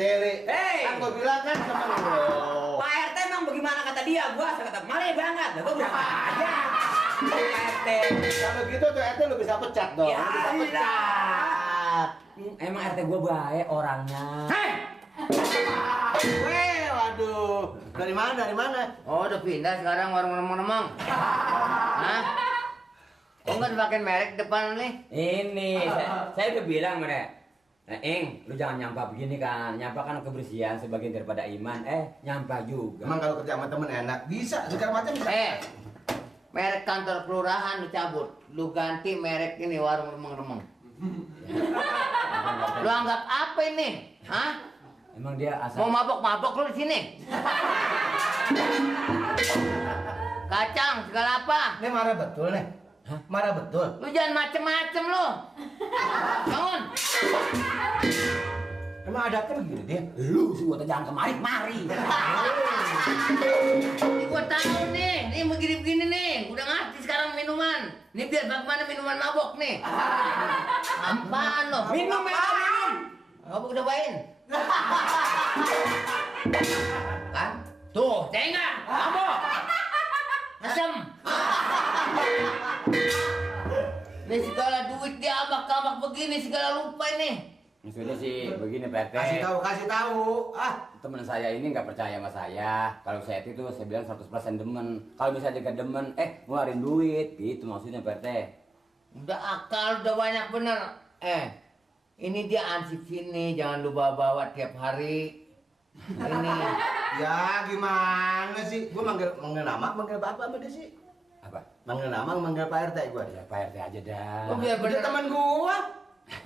RT, Li. Kan gua bilang kan sama lu. Pak RT emang bagaimana kata dia? Gua kata, mari berangkat. Gua berangkat aja. Pak RT. Kalau gitu tuh RT lu bisa pecat dong. Ya, Lu bisa pecat. Emang RT gua baik orangnya. Hei! Weh, waduh. Dari mana? Dari mana? Oh, udah pindah sekarang warung remang-remang. Hah? Kok nggak dipakai merek depan nih? Ini, saya udah bilang mereka. Nah, lu jangan nyampah begini kan. Nyampah kan kebersihan sebagian daripada iman. Nyampah juga. Emang kalau kerja sama temen enak? Bisa, segala macam bisa. Merek kantor kelurahan lu cabut. Lu ganti merek ini warung remang-remang. Lu anggap apa ini? Hah? Emang dia asal... Mau mabok-mabok lu di sini? Kacang, segala apa? Ini marah betul nih. Hah? Marah betul. Lu jangan macem-macem lu. Bangun. Emang adatnya begini dia? Lu sih gua jangan kemari. Ini gua tahu nih, nih begini-begini nih. Udah ngerti sekarang minuman. Ini biar bagaimana minuman mabok nih. Apaan lo? Minum. Mabok cobain. Kan? Tuh, cengang, mabok. Asem. Ini segala duit dia abak-abak begini, segala lupa ini. Maksudnya sih begini Pak RT. Kasih tahu. Temen saya ini nggak percaya sama saya. Kalau saya itu saya bilang 100% demen. Kalau misalnya gak demen, ngeluarin duit. Gitu maksudnya Pak RT. Udah akal, udah banyak bener. Ini dia ansip sini, jangan lu bawa-bawa tiap hari. Ini. Ya gimana sih? Gua manggil nama, manggil bapak sama dia sih. Apa? Manggil nama, manggil Pak RT gua. Ya Pak RT aja dah. Oh, biar Dia bener. teman gua.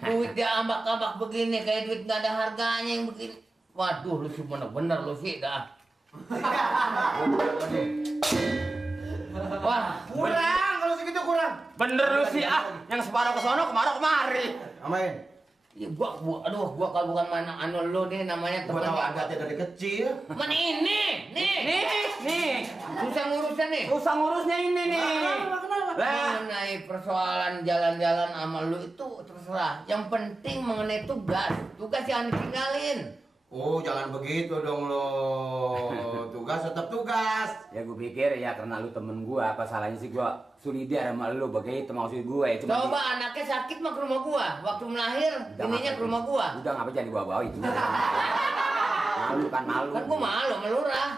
Duit dia ambak-ambak begini, kayak duit gak ada harganya yang begini. Waduh, lu sih bener-bener lu sih dah. Wah, Kurang, kalau segitu kurang. Bener lu sih yang separuh ke sono, kemari. Amain. ya gua kalau bukan mana anu lu nih namanya Gua tahu temennya. adatnya dari kecil. Mana ini? Nih. Susah ngurusnya nih. Usah ngurusnya ini nih. Mengenai persoalan jalan-jalan sama lu itu terserah. Yang penting mengenai tugas. Tugas jangan ditinggalin. Oh, jangan begitu dong lo. Tugas tetap tugas. Ya gue pikir ya karena lu temen gua, apa salahnya sih gua solidar sama lu begitu maksud gue ya cuma Coba anaknya sakit mah ke rumah gua. Waktu melahir, ininya ke rumah gua. Udah ngapa jangan dibawa-bawa itu. Malu. Kan gua malu sama lurah.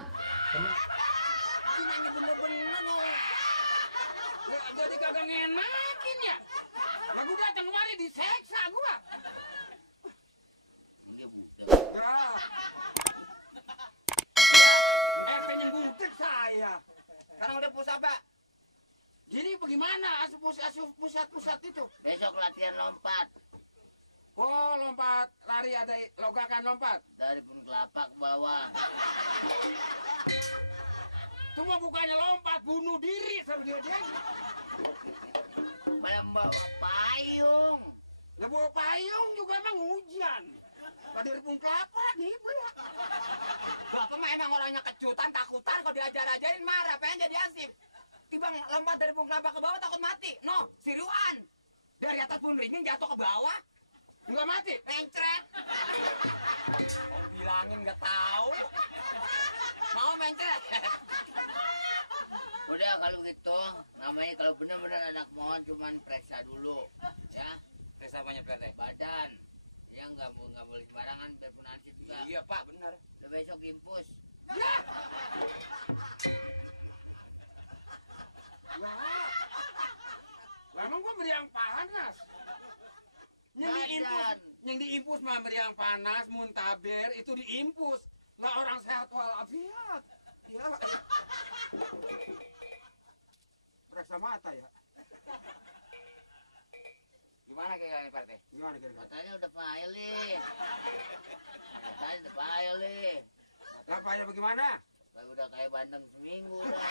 Jadi kagak ngenakin ya. Lah gua datang kemari diseksa gua. Ya. Pengen gudeg saya. Sekarang udah pusat apa? Jadi bagaimana pusat-pusat itu? Besok latihan lompat. Oh, lompat lari ada logakan lompat. Dari pun kelapa ke bawah. Itu mah bukannya lompat bunuh diri sama dia. Malah bawa payung. Lah bawa payung juga emang hujan. Dari pun kelapa nih, Bu. Bapak mah emang orangnya kejutan, takutan kalau diajar-ajarin marah, pengen jadi ansip. Tiba lompat dari bung kelapa ke bawah takut mati. No, siruan. Dari atas bun ringing jatuh ke bawah. Enggak mati. Mencret. Mau bilangin nggak tahu. Mau mencret. Udah kalau gitu, namanya kalau benar-benar anak mohon cuman periksa dulu, ya. Periksa apanya PRT? Badan. Ya nggak boleh sembarangan biarpun ansip juga. Iya Pak, benar. Udah besok impus. Lah emang gua meriang panas. Yang diimpus mah meriang panas, muntaber itu diimpus. Lah orang sehat walafiat. Ya. Periksa mata ya. Gimana kayak PRT? Gimana kira-kira? Katanya udah pilih. Katanya udah pilih. Lah payah bagaimana? Kalau udah kayak bandeng seminggu udah.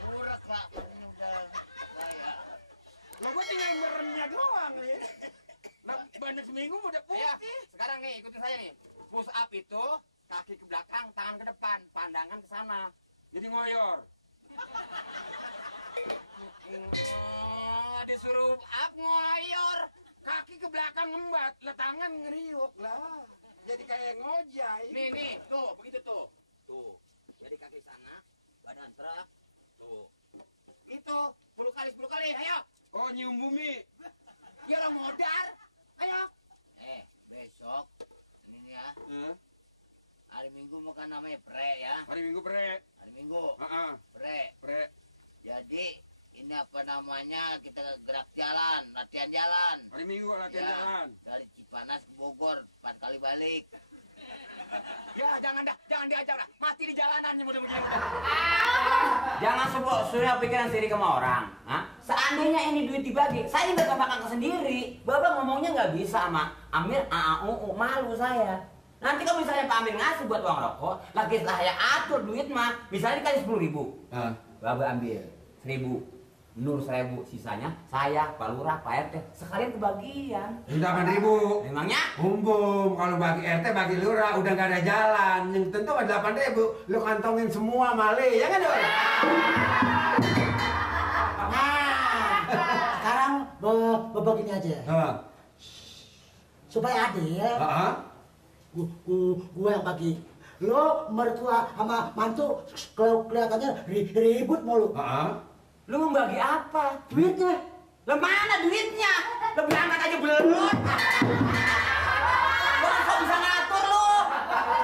Murah kak, ini udah kayak. Lah gua tinggal meremnya doang nih. Lah bandeng seminggu udah putih. Ya, sekarang nih ikutin saya nih. Push up itu kaki ke belakang, tangan ke depan, pandangan ke sana. Jadi ngoyor. Disuruh up ngoyor. Kaki ke belakang ngembat, lah tangan ngeriuk lah. jadi kayak ngojai. Nih, tuh, begitu tuh. Tuh. Jadi kaki sana, badan serak. Tuh. Gitu. 10 kali, ayo. Oh, nyium bumi. Ya orang modal. Ayo. Besok ini ya, Hah? hari Minggu makan namanya pre ya. Hari Minggu, Bre. Hari Minggu Heeh. pre. Bre. Jadi ini apa namanya, kita gerak jalan, latihan jalan. Hari Minggu latihan Ya, jalan. dari Cipanas ke Bogor 4 kali balik. Ya, jangan diajak dah. Mati di jalanan mudah-mudahan. Jangan sudah pikiran sendiri sama orang. Hah? Seandainya ini duit dibagi, saya nggak makan sendiri. Bapak ngomongnya nggak bisa sama Amir, malu saya. Nanti kalau misalnya Pak Amir ngasih buat uang rokok, lagi saya atur duit mah, misalnya dikasih 10.000, Bapak ambil 1.000, Nur 1.000, sisanya saya, Pak Lurah, Pak RT, sekalian kebagian. 8.000. Memangnya? Humbung, kalau bagi RT, bagi lurah udah nggak ada jalan. Yang tentu kan 8.000, lu kantongin semua male, ya kan Dor? Nah, sekarang begini aja. Supaya adil, gue yang bagi. Lo mertua sama mantu kelihatannya ribut mulu. Lu mau bagi apa? Duitnya. Lah mana duitnya? Lu berangkat aja belum. Lu kok bisa ngatur lu?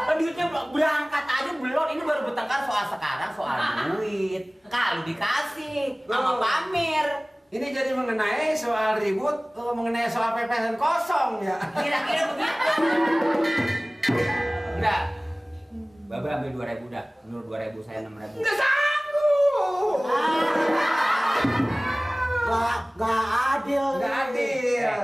Lah duitnya berangkat aja belum. Ini baru bertengkar soal sekarang, soal duit. Kalau dikasih sama Pak Amir. Ini jadi mengenai soal ribut, mengenai soal pepesan kosong ya. Kira-kira begitu. Enggak. Bapak ambil 2.000 dah. Menurut 2.000, saya 6.000. Nggak sanggup. Gak adil. Nggak adil.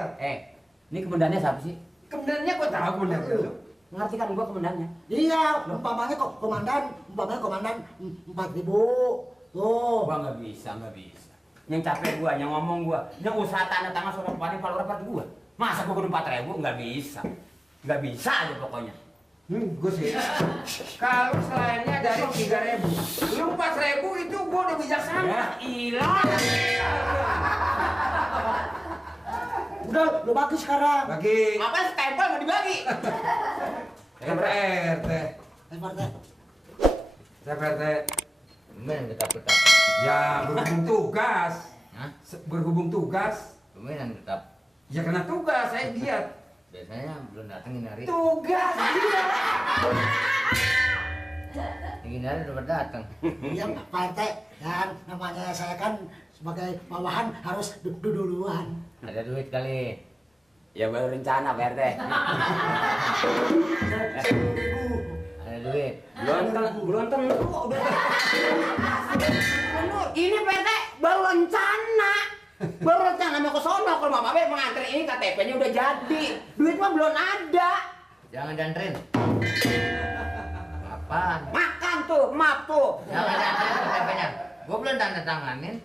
Ini komandannya siapa sih? Kemudiannya kok tahu kemudian lu? Ngerti kan gua komandannya? Iya, umpamanya komandan 4.000. Tuh. Gua nggak bisa. Yang capek gua, yang ngomong gua, yang usaha tanda tangan surat paling paling rapat gua. Masa gua kudu 4.000? Nggak bisa aja pokoknya. Gue sih. Kalau selainnya dari 3.000, lu 4.000 itu gue udah bijaksana. Ya ilah. Udah, lo bagi sekarang. Bagi. Apa stempel mau dibagi? RT. RT. Lumayan tetap. Ya berhubung tugas. Hah? Berhubung tugas. Lumayan tetap. Ya kena tugas, saya giat. Biasanya belum datengin hari. Tugas dia. Ini hari udah datang. Iya, Pak RT. Dan namanya saya kan sebagai bawahan harus duluan. Ada duit kali. Ya baru rencana Pak RT. Ada duit. Belum tentu udah. Ini Pak RT baru rencana. Baru rencana mau ke sono kalau Mama Be mengantar ini KTP-nya udah jadi. Duit mah belum ada. Jangan dianterin. Apaan? Makan tuh, maaf tuh. Jangan dianterin KTP-nya. Gua belum tanda tanganin.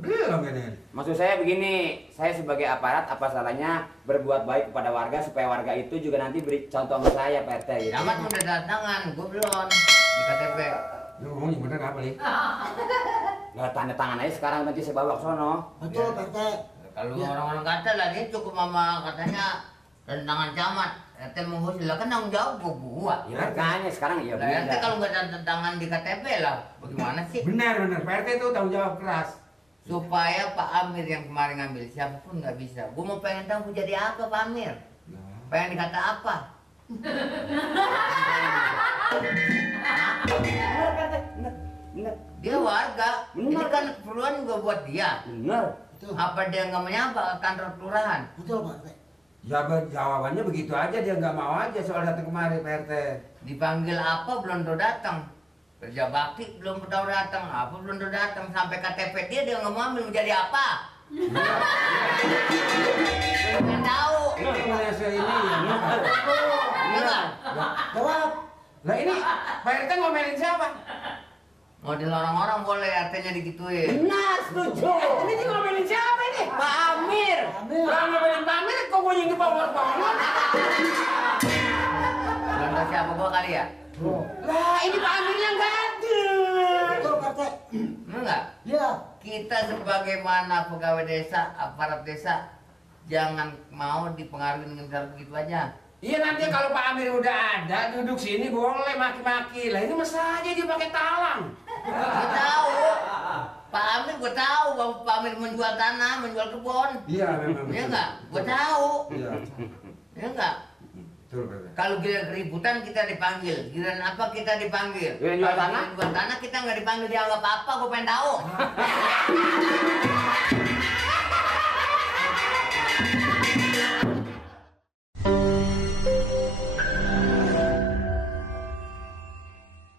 Belum ini. Maksud saya begini, saya sebagai aparat apa salahnya berbuat baik kepada warga supaya warga itu juga nanti beri contoh sama saya Pak RT gitu. Damat udah tanda tangan, gua belum di KTP. Lu ngomong yang bener apa nih? Nggak tanda tangan aja sekarang nanti saya bawa ke sono. Betul, Pak RT. Kalau Ya. orang-orang kata lagi cukup mama katanya tanda tangan camat. RT menghusil lah kan tanggung jawab gua. Ya makanya sekarang ya Lah RT bener. kalau nggak tanda tangan di KTP lah, bagaimana sih? Benar. Pak RT itu tanggung jawab keras. Supaya Pak Amir yang kemarin ngambil siapapun nggak bisa. Gua mau pengen tahu gua jadi apa Pak Amir. Pengen dikata apa? Bener Pak RT, bener. Dia warga. Benar. Ini kan keperluan juga buat dia. Bener. Betul. Apa dia nggak menyapa ke kantor kelurahan? Betul, Pak RT. Ya jawabannya begitu aja, dia nggak mau aja soal datang kemari Pak RT. Dipanggil apa belum tahu datang. Kerja bakti belum tahu datang. Apa belum tahu datang. Sampai KTP dia nggak mau ambil menjadi apa? Pengen tahu. Ini Malaysia ini ya. Iya nggak? Jawab. Lah ini Pak RT ngomelin siapa? Model orang-orang boleh artinya digituin. Nah, setuju. Ini dia ngomelin siapa ini? Pak Amir. Amir. Lah ngomelin Pak Amir kok gue nyinggung power-power. Belum tahu siapa gua kali ya? Lah ini Pak Amir yang ganti. Betul, Pak RT. Enggak? Iya. Kita sebagaimana pegawai desa, aparat desa, jangan mau dipengaruhi dengan cara begitu aja. Iya nanti kalau Pak Amir udah ada duduk sini boleh maki-maki. Lah ini masa aja dia pakai talang. Gue tahu. Pak Amir gue tahu bahwa Pak Amir menjual tanah, menjual kebun. Iya memang. Iya enggak? Gue tahu. Iya. Iya enggak? Betul betul. Kalau giliran keributan kita dipanggil, giliran apa kita dipanggil. Giliran jual Kalau tanah? giliran jual tanah kita nggak dipanggil, dianggap apa? Gue pengen tahu.